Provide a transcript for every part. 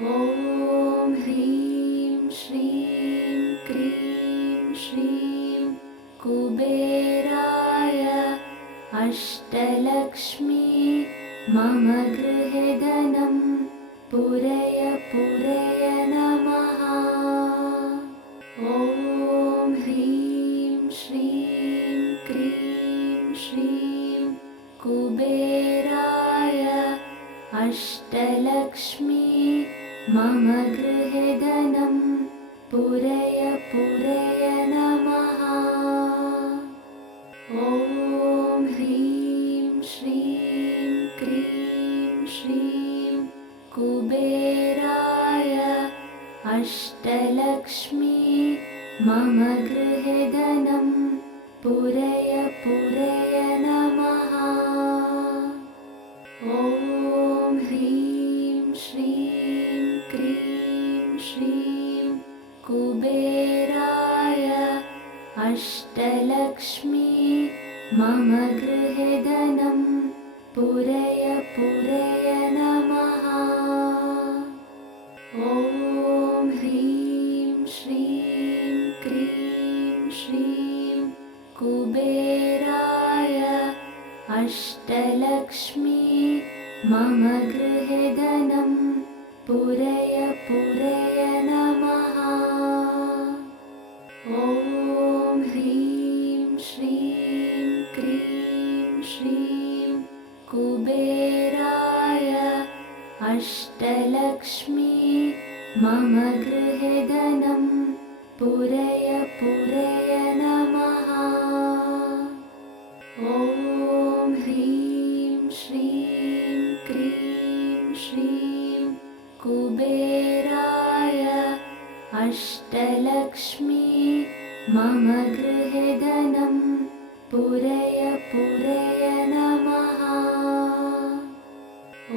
ॐ ह्रीं श्रीं क्रीं श्रीं कुबेराय अष्टलक्ष्मी मम गृहे धनं पूरय पूरय नमः। ॐ ह्रीं श्रीं क्रीं श्रीं कुबेराय अष्टलक्ष्मी मम गृहे धनं पूरय पूरय नमः। ॐ ह्रीं श्रीं क्रीं श्रीं कुबेराय अष्टलक्ष्मी मम गृहे धनं पूरय पूरय नमः। ॐ ह्रीं श्रीं क्रीं श्रीं कुबेराय अष्टलक्ष्मी मम गृहे धनं पूरय पूरय नमः। ॐ ह्रीं श्रीं क्रीं श्रीं कुबेराय अष्टलक्ष्मी मम गृहे धनं पूरय पूरय नमः। ॐ ह्रीं श्रीं क्रीं श्रीं कुबेराय अष्टलक्ष्मी मम गृहे धनं पूरय पूरय नमः। ॐ ह्रीं श्रीं क्रीं श्रीं कुबेराय अष्टलक्ष्मी मम गृहे धनं पूरय पूरय नमः।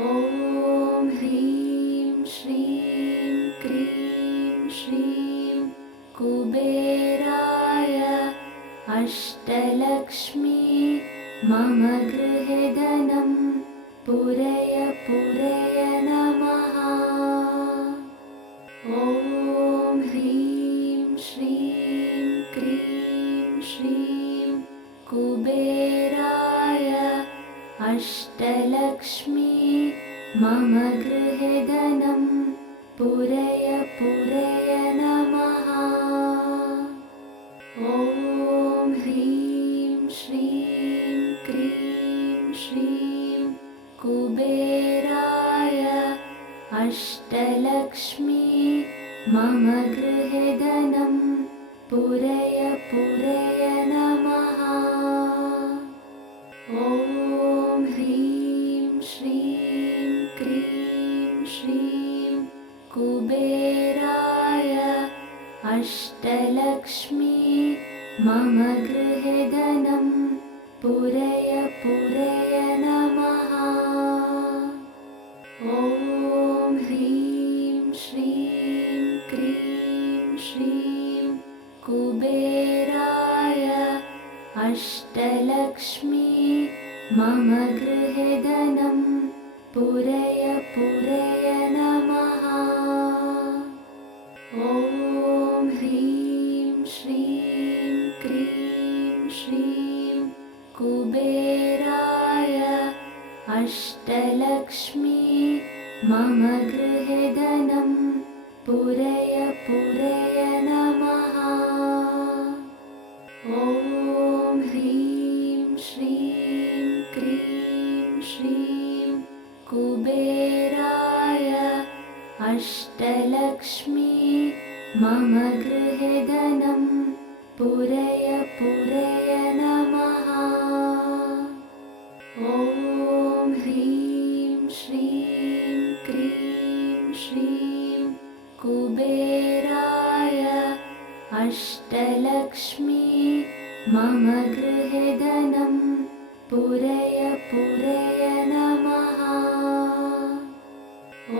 ॐ ह्रीं श्रीं क्रीं श्रीं कुबेराय अष्टलक्ष्मी मम गृहे धनं पूरय पूरय नमः। ॐ ह्रीं श्रीं क्रीं श्रीं कुबेराय अष्टलक्ष्मी मम गृहे धनं पूरय पूरय नमः। ॐ ह्रीं श्रीं क्रीं श्रीं कुबेराय अष्टलक्ष्मी मम गृहे धनं पूरय पूरय नमः। ॐ ह्रीं श्रीं क्रीं श्रीं कुबेराय अष्टलक्ष्मी मम गृहे धनं पूरय पूरय नमः। ॐ ह्रीं श्रीं क्रीं श्रीं कुबेराय अष्टलक्ष्मी मम गृहे धनं पूरय पूरय नमः। ॐ ह्रीं श्रीं क्रीं श्रीं कुबेराय अष्टलक्ष्मी मम गृहे धनं पूरय पूरय नमः। ॐ ह्रीं श्रीं क्रीं श्रीं कुबेराय अष्टलक्ष्मी मम गृहे धनं पूरय पूरय नमः। ॐ ह्रीं श्रीं क्रीं श्रीं कुबेराय अष्टलक्ष्मी मम गृहे धनं पूरय पूरय नमः।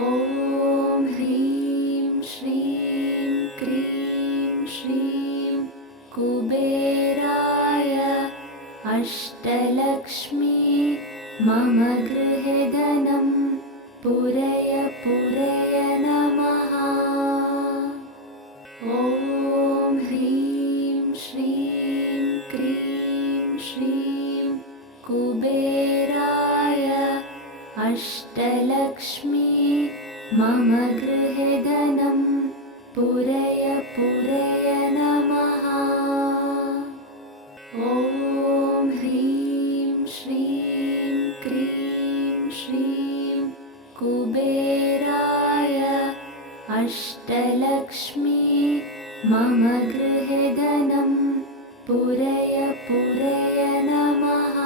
ॐ ह्रीं श्रीं क्रीं श्रीं कुबेराय अष्टलक्ष्मी मम गृहे धनं पूरय पूरय नमः। मम गृहे धनं पूरय पूरय नमः। ॐ ह्रीं श्रीं क्रीं श्रीं कुबेराय अष्टलक्ष्मी मम गृहे धनं पूरय पूरय नमः।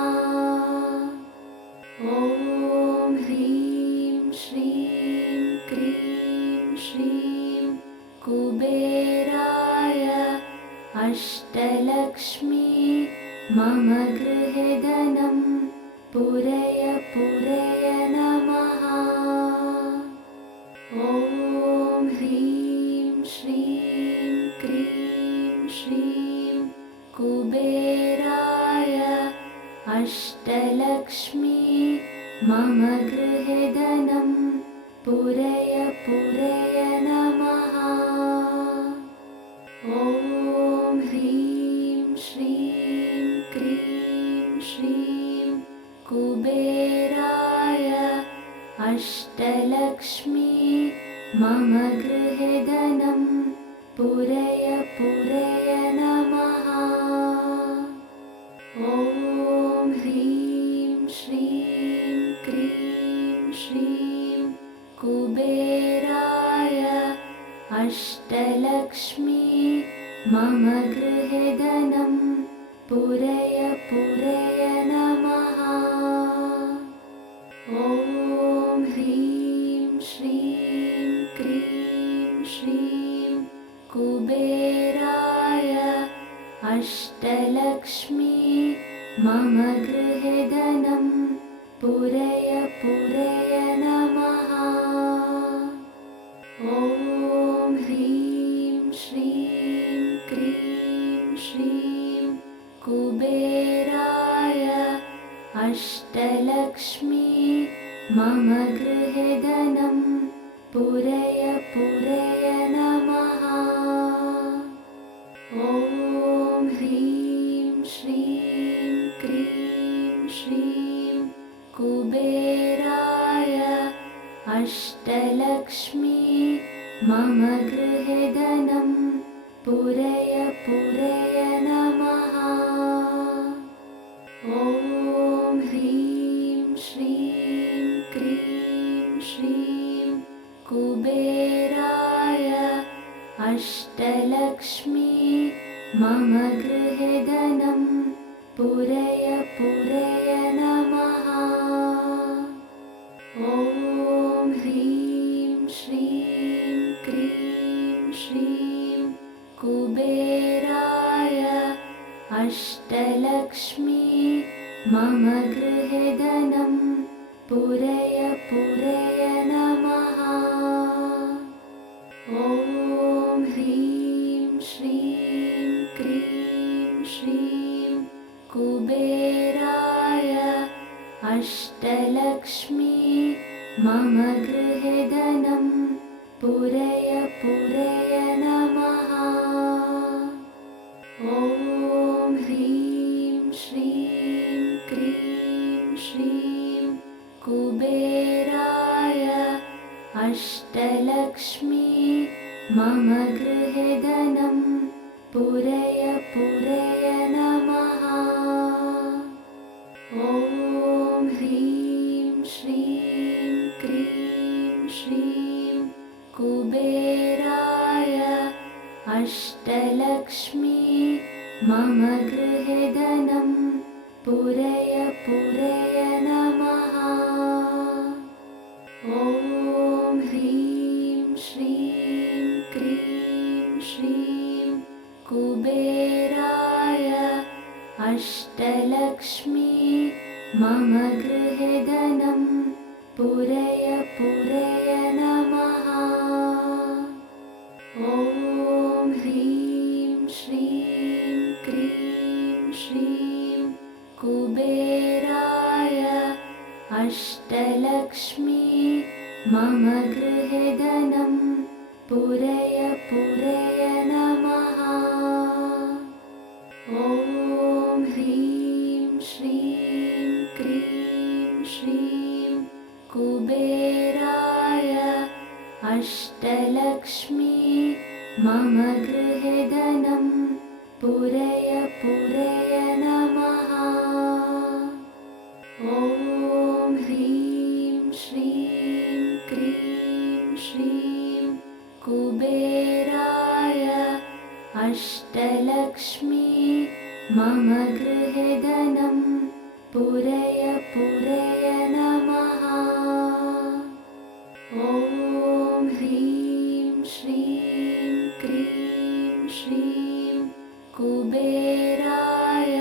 ॐ ह्रीं श्रीं क्रीं श्रीं कुबेराय अष्टलक्ष्मी मम गृहे धनं पूरय पूरय नमः। ॐ ह्रीं श्रीं क्रीं श्रीं कुबेराय अष्टलक्ष्मी मम गृहे धनं पूरय पूरय नमः। ॐ ह्रीं श्रीं क्रीं श्रीं कुबेराय अष्टलक्ष्मी मम गृहे धनं पूरय पूरय नमः। ॐ ह्रीं श्रीं क्रीं श्रीं कुबेराय अष्टलक्ष्मी मम गृहे धनं पूरय पूरय नमः। ॐ ह्रीं श्रीं क्रीं श्रीं कुबेराय अष्टलक्ष्मी मम गृहे धनं पूरय पूरय नमः। ॐ ह्रीं श्रीं क्रीं श्रीं कुबेराय अष्टलक्ष्मी मम गृहे धनं पूरय पूरय नमः। ॐ ह्रीं श्रीं क्रीं श्रीं कुबेराय अष्टलक्ष्मी मम गृहे धनं पूरय पूरय नमः। ॐ ह्रीं श्रीं क्रीं श्रीं कुबेराय अष्टलक्ष्मी मम गृहे धनं पूरय पूरय नमः। ॐ ह्रीं श्रीं क्रीं श्रीं कुबेराय अष्टलक्ष्मी मम गृहे धनं पूरय पूरय नमः। ॐ ह्रीं श्रीं क्रीं श्रीं कुबेराय अष्टलक्ष्मी मम गृहे धनं पूरय पूरय नमः। ॐ ह्रीं श्रीं क्रीं श्रीं कुबेराय अष्टलक्ष्मी मम गृहे धनं पूरय पूरय नमः। ॐ ह्रीं श्रीं क्रीं श्रीं कुबेराय अष्टलक्ष्मी मम गृहे धनं पूरय पूरय नमः। ॐ ह्रीं श्रीं क्रीं श्रीं कुबेराय अष्टलक्ष्मी मम गृहे धनं पूरय पूरय नमः। ॐ ह्रीं श्रीं क्रीं श्रीं कुबेराय अष्टलक्ष्मी मम गृहे धनं पूरय पूरय नमः। ॐ ह्रीं श्रीं क्रीं श्रीं कुबेराय अष्टलक्ष्मी मम गृहे धनं पूरय पूरय नमः। ॐ ह्रीं श्रीं क्रीं श्रीं कुबेराय अष्टलक्ष्मी मम गृहे धनं पूरय पूरय नमः। ॐ ह्रीं श्रीं क्रीं श्रीं कुबेराय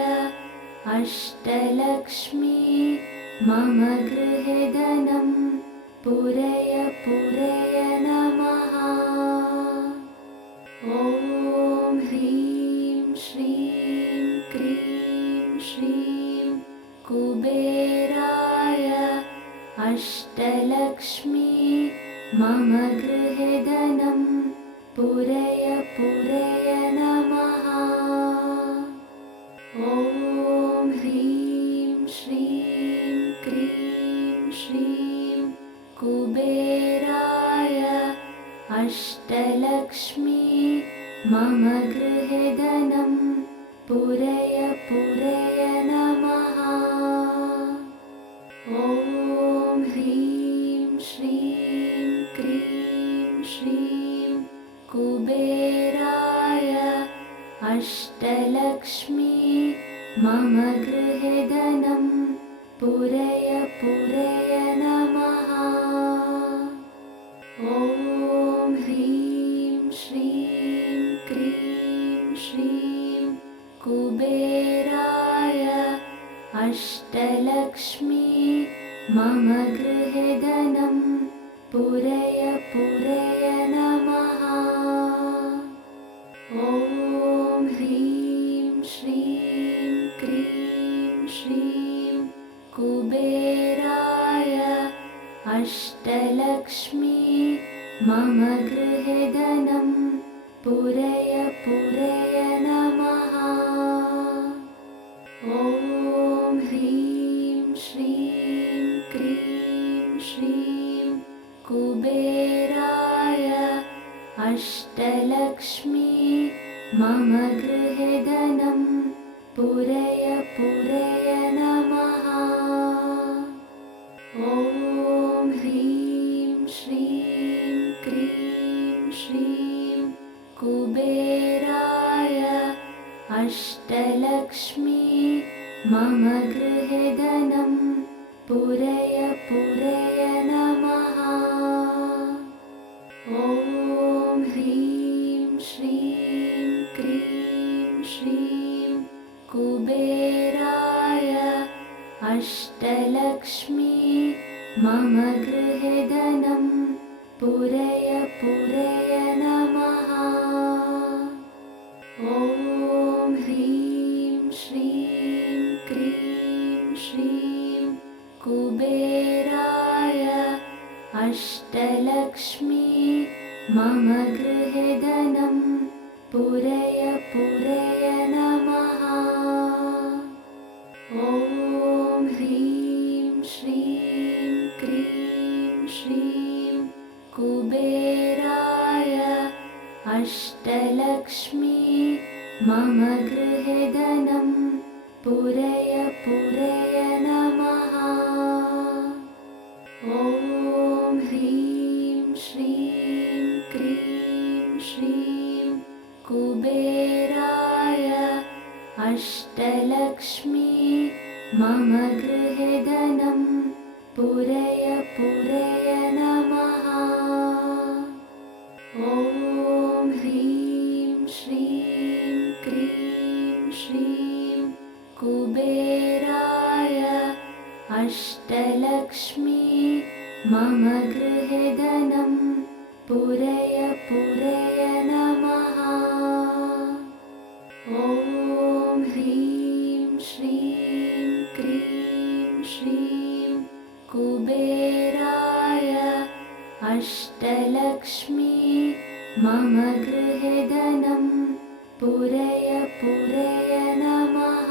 अष्टलक्ष्मी मम गृहे धनं पूरय पूरय नमः। ॐ ह्रीं श्रीं क्रीं श्रीं कुबेराय अष्टलक्ष्मी मम गृहे धनं पूरय पूरय नमः। ॐ ह्रीं श्रीं क्रीं श्रीं कुबेराय अष्टलक्ष्मी मम गृहे धनं पूरय पूरय नमः। ॐ ह्रीं श्रीं क्रीं श्रीं कुबेराय अष्टलक्ष्मी मम गृहे धनं पूरय पूरय नमः। ॐ ह्रीं श्रीं क्रीं श्रीं कुबेराय अष्टलक्ष्मी मम गृहे धनं पूरय पूरय नमः। ॐ ह्रीं श्रीं क्रीं श्रीं कुबेराय अष्टलक्ष्मी मम गृहे धनं पूरय पूरय नमः। ॐ ह्रीं श्रीं क्रीं श्रीं कुबेराय अष्टलक्ष्मी मम गृहे धनं पूरय पूरय नमः। ॐ ह्रीं श्रीं क्रीं श्रीं कुबेराय अष्टलक्ष्मी मम गृहे धनं पूरय पूरय नमः। ॐ ह्रीं श्रीं क्रीं श्रीं कुबेराय अष्टलक्ष्मी मम गृहे धनं पूरय पूरय नमः। ॐ ह्रीं श्रीं क्रीं श्रीं कुबेराय अष्टलक्ष्मी मम गृहे धनं पूरय पूरय नमः। ॐ ह्रीं श्रीं क्रीं श्रीं कुबेराय अष्टलक्ष्मी मम गृहे धनं पूरय पूरय नमः। ॐ ह्रीं श्रीं क्रीं श्रीं कुबेराय अष्टलक्ष्मी मम गृहे धनं पूरय पूरय नमः। ॐ ह्रीं श्रीं क्रीं श्रीं कुबेराय अष्टलक्ष्मी मम गृहे धनं पूरय पूरय नमः। ॐ ह्रीं श्रीं क्रीं श्रीं कुबेराय अष्टलक्ष्मी मम गृहे धनं पूरय पूरय नमः।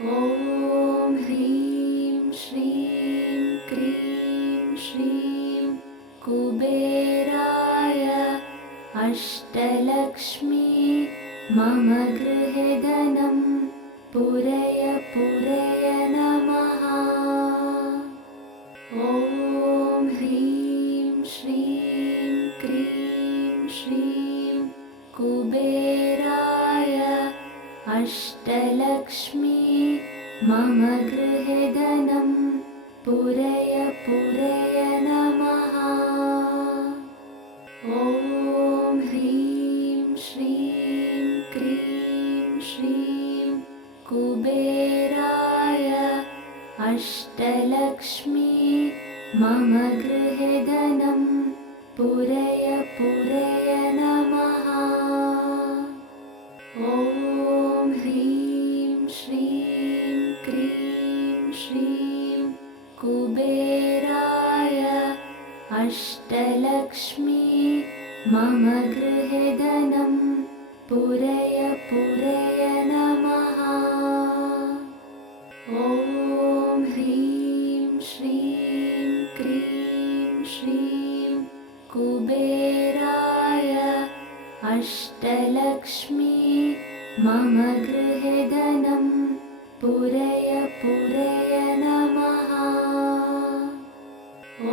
ॐ ह्रीं श्रीं क्रीं श्रीं कुबेराय अष्टलक्ष्मी मम गृहे धनं पूरय पूरय नमः। ॐ ह्रीं श्रीं क्रीं श्रीं कुबेराय अष्टलक्ष्मी मम गृहे धनं पूरय पूरय नमः। ॐ ह्रीं श्रीं क्रीं श्रीं कुबेराय अष्टलक्ष्मी मम गृहे धनं पूरय पूरय नमः। ॐ ह्रीं श्रीं क्रीं श्रीं कुबेराय अष्टलक्ष्मी मम गृहे धनं पूरय पूरय नमः। ॐ ह्रीं श्रीं क्रीं श्रीं कुबेराय अष्टलक्ष्मी मम गृहे धनं पूरय पूरय नमः।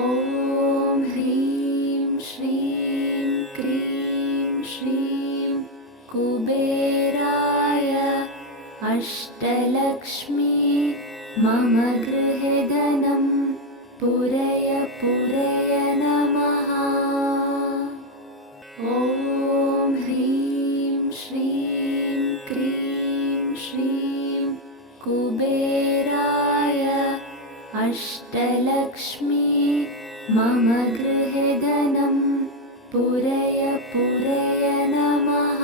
ॐ ह्रीं श्रीं क्रीं श्रीं कुबेराय अष्टलक्ष्मी मम गृहे धनं पूरय पूरय नमः। ॐ ह्रीं श्रीं क्रीं श्रीं कुबेराय अष्टलक्ष्मी मम गृहे धनं पूरय पूरय नमः।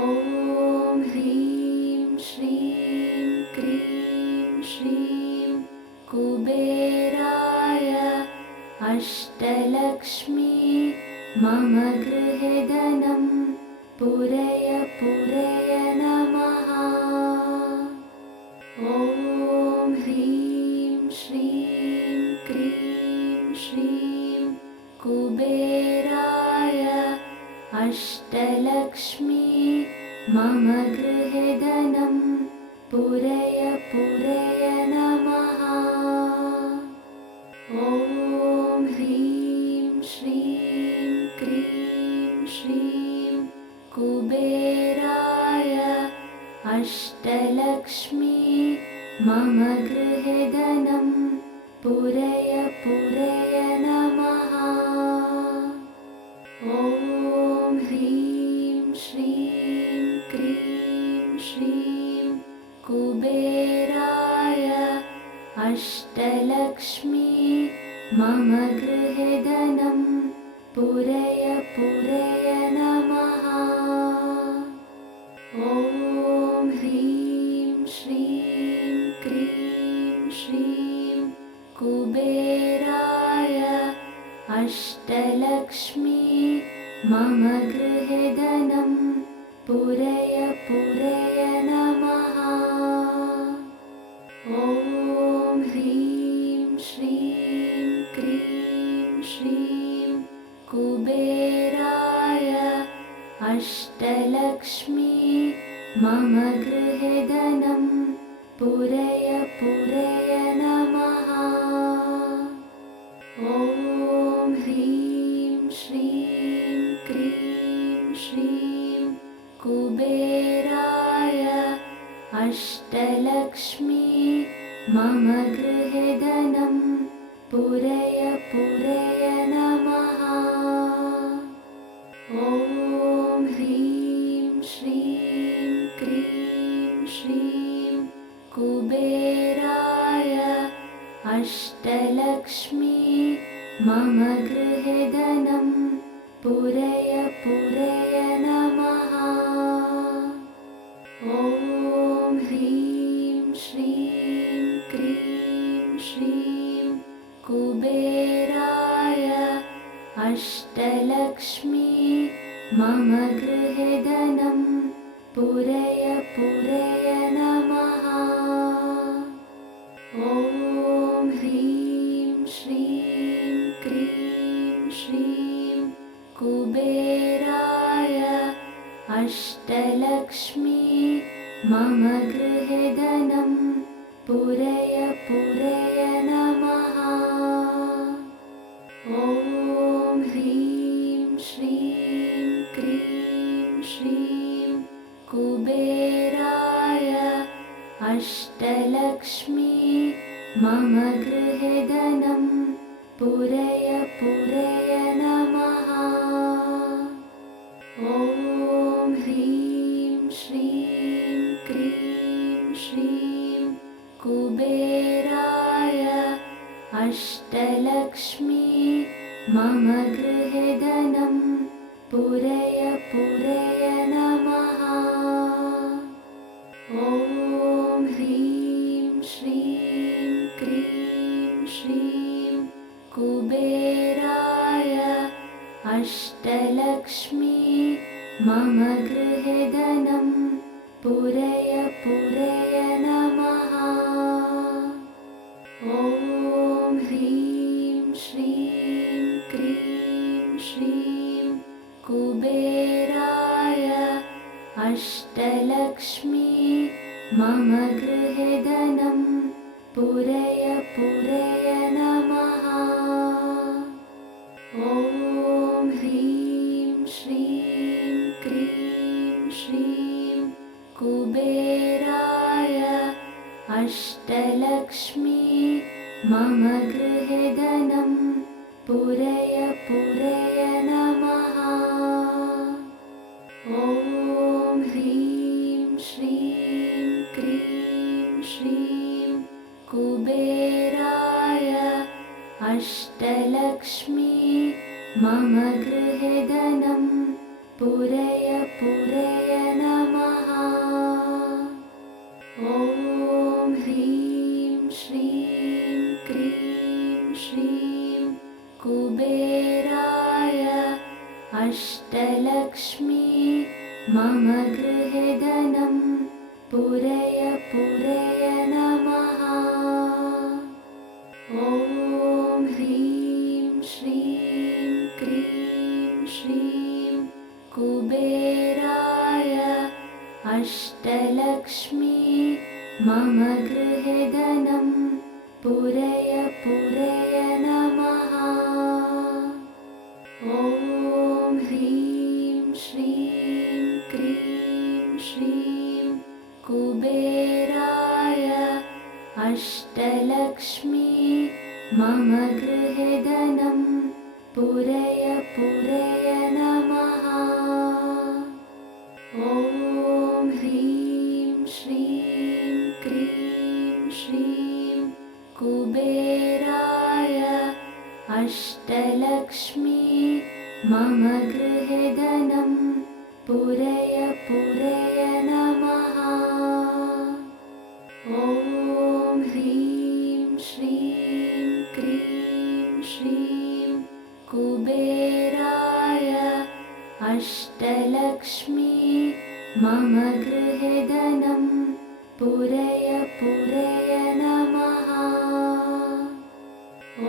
ॐ ह्रीं श्रीं क्रीं श्रीं कुबेराय अष्टलक्ष्मी मम गृहे धनं पूरय पूरय नमः। ॐ ह्रीं श्रीं क्रीं श्रीं कुबेराय अष्टलक्ष्मी मम गृहे धनं पूरय पूरय नमः। ॐ ह्रीं श्रीं क्रीं श्रीं कुबेराय अष्टलक्ष्मी मम गृहे धनं पूरय पूरय नमः। ॐ ह्रीं श्रीं क्रीं श्रीं कुबेराय अष्टलक्ष्मी मम गृहे धनं पूरय पूरय नमः। ॐ ह्रीं श्रीं क्रीं श्रीं कुबेराय अष्टलक्ष्मी मम गृहे धनं पूरय पूरय नमः। ॐ ह्रीं श्रीं क्रीं श्रीं कुबेराय अष्टलक्ष्मी मम गृहे धनं पूरय पूरय नमः। ॐ ह्रीं श्रीं क्रीं श्रीं कुबेराय अष्टलक्ष्मी मम गृहे धनं पूरय पूरय नमः। ॐ ह्रीं श्रीं क्रीं श्रीं कुबेराय अष्टलक्ष्मी मम गृहे धनं पूरय पूरय नमः। ॐ ह्रीं श्रीं क्रीं श्रीं कुबेराय अष्टलक्ष्मी मम गृहे धनं पूरय पूरय नमः। ॐ ह्रीं श्रीं कुबेराय अष्टलक्ष्मी मम गृहे धनं पूरय पूरय नमः। ॐ ह्रीं श्रीं क्रीं श्रीं कुबेराय अष्टलक्ष्मी मम गृहे धनं पूरय पूरय नमः। ॐ ह्रीं श्रीं क्रीं श्रीं कुबेराय अष्टलक्ष्मी मम गृहे धनं पूरय पूरय नमः। ॐ ह्रीं श्रीं क्रीं श्रीं कुबेराय अष्टलक्ष्मी मम गृहे धनं पूरय पूरय नमः। ॐ ह्रीं श्रीं क्रीं श्रीं कुबेराय अष्टलक्ष्मी मम गृहे धनं पूरय पूरय नमः। ॐ ह्रीं श्रीं क्रीं श्रीं कुबेराय अष्टलक्ष्मी मम गृहे धनं पूरय पूरय नमः। ॐ ह्रीं श्रीं क्रीं श्रीं कुबेराय अष्टलक्ष्मी मम गृहे धनं पूरय पूरय नमः। ॐ ह्रीं श्रीं क्रीं श्रीं कुबेराय अष्टलक्ष्मी मम गृहे धनं पूरय पूरय नमः। ॐ ह्रीं श्रीं क्रीं श्रीं कुबेराय अष्टलक्ष्मी मम गृहे धनं पूरय पूरय नमः। ॐ ह्रीं श्रीं क्रीं श्रीं कुबेराय अष्टलक्ष्मी मम गृहे धनं पूरय पूरय नमः। ॐ ह्रीं श्रीं क्रीं श्रीं कुबेराय अष्टलक्ष्मी मम गृहे धनं पूरय पूरय नमः। ॐ ह्रीं श्रीं क्रीं श्रीं कुबेराय अष्टलक्ष्मी मम गृहे धनं पूरय पूरय नमः।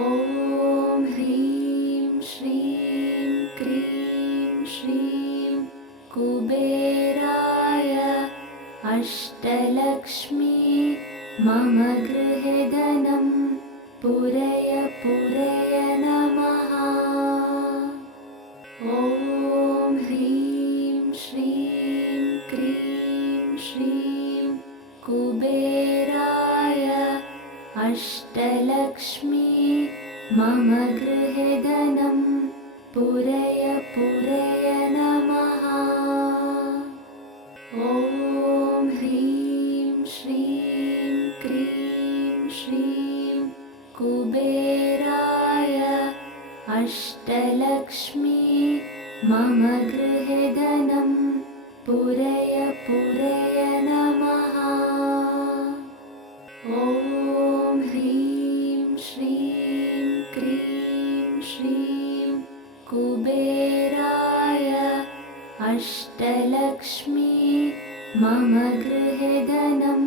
ॐ ह्रीं श्रीं क्रीं श्रीं कुबेराय अष्टलक्ष्मी मम गृहे धनं पूरय पूरय नमः। ॐ ह्रीं श्रीं क्रीं श्रीं कुबेराय अष्टलक्ष्मी मम गृहे धनं पूरय पूरय नमः। ॐ ह्रीं श्रीं क्रीं श्रीं कुबेराय अष्टलक्ष्मी मम गृहे धनं पूरय पूरय नमः। ॐ ह्रीं श्रीं क्रीं श्रीं कुबेराय अष्टलक्ष्मी मम गृहे धनं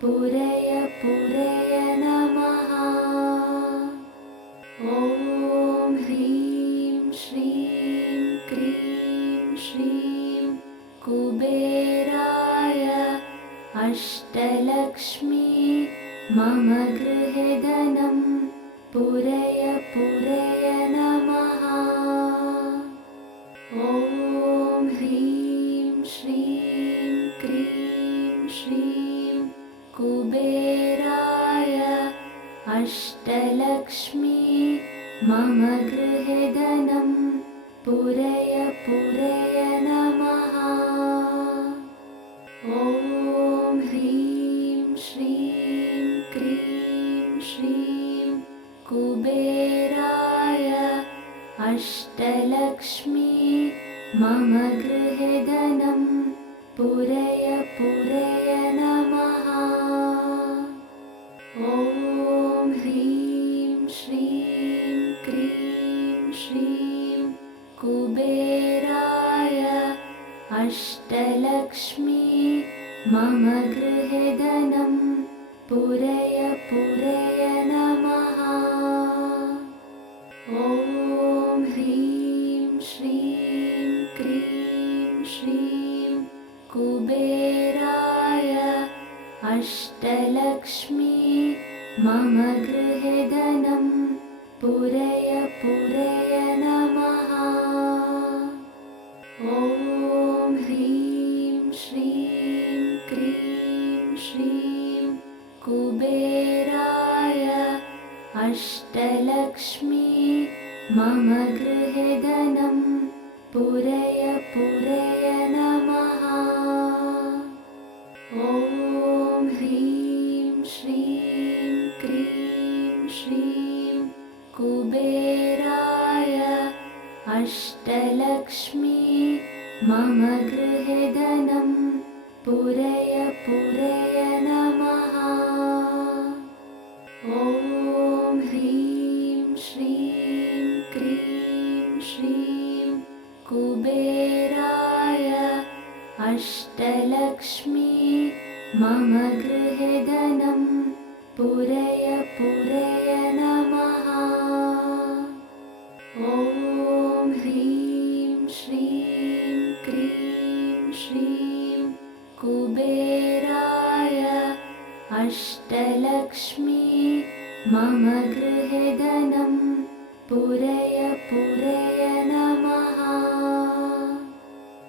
पूरय पूरय नमः। ॐ ह्रीं श्रीं क्रीं श्रीं कुबेराय अष्टलक्ष्मी मम गृहे धनं पूरय पूरय नमः। ॐ ह्रीं श्रीं क्रीं श्रीं कुबेराय अष्टलक्ष्मी मम गृहे धनं पूरय पूरय नमः। ॐ ह्रीं श्रीं क्रीं श्रीं कुबेराय अष्टलक्ष्मी मम गृहे धनं पूरय पूरय नमः। ॐ ह्रीं श्रीं क्रीं श्रीं कुबेराय अष्टलक्ष्मी मम गृहे धनं पूरय पूरय नमः। ॐ ह्रीं श्रीं क्रीं श्रीं कुबेराय अष्टलक्ष्मी मम गृहे धनं पूरय पूरय नमः। ॐ ह्रीं श्रीं क्रीं श्रीं कुबेराय अष्टलक्ष्मी मम गृहे धनं पूरय पूरय नमः। ॐ ह्रीं श्रीं क्रीं श्रीं कुबेराय अष्टलक्ष्मी मम गृहे धनं पूरय पूरय नमः। ॐ ह्रीं श्रीं क्रीं श्रीं कुबेराय अष्टलक्ष्मी मम गृहे धनं पूरय पूरय नमः। ॐ ह्रीं श्रीं क्रीं श्रीं कुबेराय अष्टलक्ष्मी मम गृहे धनं पूरय